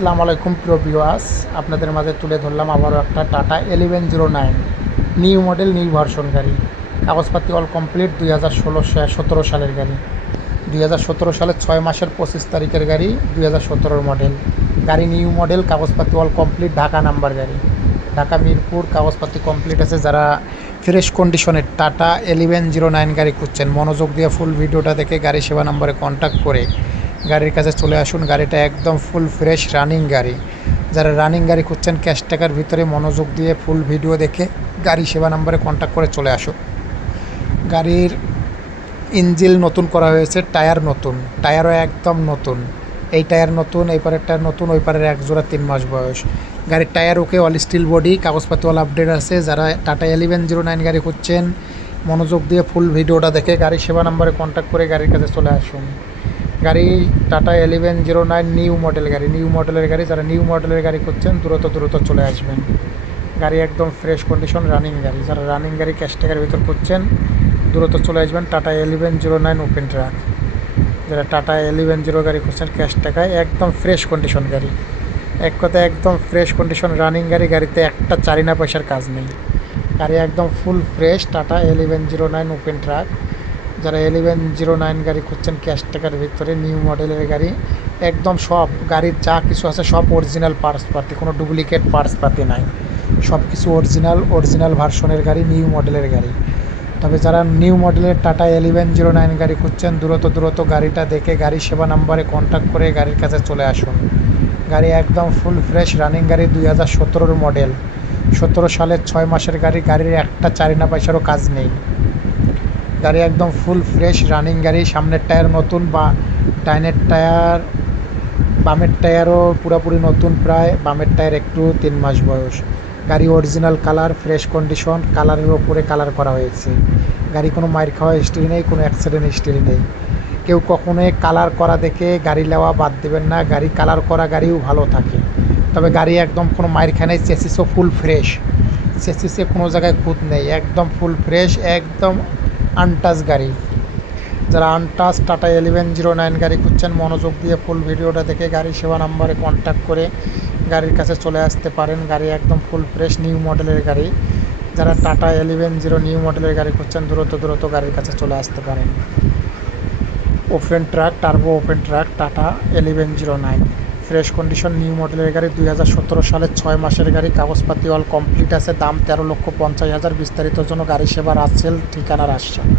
আসসালামু আলাইকুম প্রিয় ভিউয়ার্স, আপনাদের মাঝে তুলে ধরলাম আবারও একটা tata 1109 new model new version গাড়ি। কাগজপাতি অল কমপ্লিট 2017 সালের গাড়ি। 2017 সালের 6 মাসের 25 তারিখের গাড়ি, 2017 মডেল গাড়ি। নিউ মডেল, কাগজপাতি অল কমপ্লিট, ঢাকা নাম্বার গাড়ি, ঢাকা মিরপুর। কাগজপাতি কমপ্লিট আছে। যারা ফ্রেশ কন্ডিশনের টাটা 1109 গাড়ি খুঁজছেন, মনোযোগ দিয়ে ফুল ভিডিওটা দেখে গাড়ি সেবা নম্বরে কন্ট্যাক্ট করে গাড়ির কাছে চলে আসুন। গাড়িটা একদম ফুল ফ্রেশ রানিং গাড়ি। যারা রানিং গাড়ি খুঁজছেন ক্যাশ টাকার ভিতরে, মনোযোগ দিয়ে ফুল ভিডিও দেখে গাড়ি সেবা নম্বরে কন্ট্যাক্ট করে চলে আসুন। গাড়ির ইঞ্জিন নতুন করা হয়েছে, টায়ার নতুন, টায়ারও একদম নতুন। এই টায়ার নতুন, এই পারের টায়ার নতুন, ওই পারের এক জোড়া 3 মাস বয়স। গাড়ির টায়ার ওকে, অল স্টিল বডি, কাগজপাতি অল আপডেট আছে। যারা টাটা 1109 গাড়ি খুঁজছেন, মনোযোগ দিয়ে ফুল ভিডিওটা দেখে গাড়ি সেবা নম্বরে কন্ট্যাক্ট করে গাড়ির কাছে চলে আসুন। গাড়ি টাটা 1109 নিউ মডেল গাড়ি, নিউ মডেলের গাড়ি। যারা নিউ মডেলের গাড়ি করছেন দ্রুত চলে আসবেন। গাড়ি একদম ফ্রেশ কন্ডিশন রানিং গাড়ি। যারা রানিং গাড়ি ক্যাশ টাকার ভিতর করছেন দ্রুত চলে আসবেন। Tata 1109 open truck. যারা টাটা 1109 গাড়ি করছেন ক্যাশ টাকায়, একদম ফ্রেশ কন্ডিশন গাড়ি। এক কথায় একদম ফ্রেশ কন্ডিশন রানিং গাড়ি। গাড়িতে একটা চারিনা পয়সার কাজ নেই। গাড়ি একদম full fresh. Tata 1109 open truck. যারা 1109 গাড়ি খুঁজছেন ক্যাশ টাকার ভিতরে, নিউ মডেলের গাড়ি, একদম সব গাড়ির যা কিছু আছে সব অরিজিনাল পার্টস পাতি, কোনো ডুপ্লিকেট পার্টস পাতি নাই। সব কিছু অরিজিনাল ভার্সনের গাড়ি, নিউ মডেলের গাড়ি। তবে যারা নিউ মডেলের টাটা 1109 গাড়ি খুঁজছেন দ্রুত গাড়িটা দেখে গাড়ি সেবা নাম্বারে কন্ট্যাক্ট করে গাড়ির কাছে চলে আসুন। গাড়ি একদম ফুল ফ্রেশ রানিং গাড়ি, 2017 মডেল, 17 সালের 6 মাসের গাড়ি। গাড়ির একটা চারিনা পয়সারও কাজ নেই। গাড়ি একদম ফুল ফ্রেশ রানিং গাড়ি। সামনের টায়ার নতুন, বা ডাইনের টায়ার, বামের টায়ারও পুরোপুরি নতুন প্রায়, বামের টায়ার একটু 3 মাস বয়স। গাড়ি অরিজিনাল কালার, ফ্রেশ কন্ডিশন, কালারের ওপরে কালার করা হয়েছে। গাড়ি কোনো মাইর খাওয়া হিস্ট্রি নেই, কোনো অ্যাক্সিডেন্ট হিস্ট্রি নেই। কেউ কখনোই কালার করা দেখে গাড়ি নেওয়া বাদ দেবেন না। গাড়ি কালার করা গাড়িও ভালো থাকে, তবে গাড়ি একদম কোনো মাইর খায় নাই। চেসিসও ফুল ফ্রেশ, চেসিসে কোনো জায়গায় খুঁত নেই, একদম ফুল ফ্রেশ, একদম আনটাচ গাড়ি। যারা আনটাচ টাটা 1109 গাড়ি খুঁজছেন, মনোযোগ দিয়ে ফুল ভিডিওটা দেখে গাড়ি সেবা নাম্বারে কন্ট্যাক্ট করে গাড়ির কাছে চলে আসতে পারেন। গাড়ি একদম ফুল ফ্রেশ নিউ মডেলের গাড়ি। যারা টাটা 1109 নিউ মডেলের গাড়ি খুঁজছেন দ্রুত গাড়ির কাছে চলে আসতে পারেন। Open truck, turbo open truck, tata 1109 fresh condition new মডেলের গাড়ি। 2017 সালের 6 মাসের গাড়ি। কাগজপাতি অল কমপ্লিট আছে। দাম 13,50,000। বিস্তারিত জন্য গাড়ি সেবা রাসেল, ঠিকানা রাজশাহী।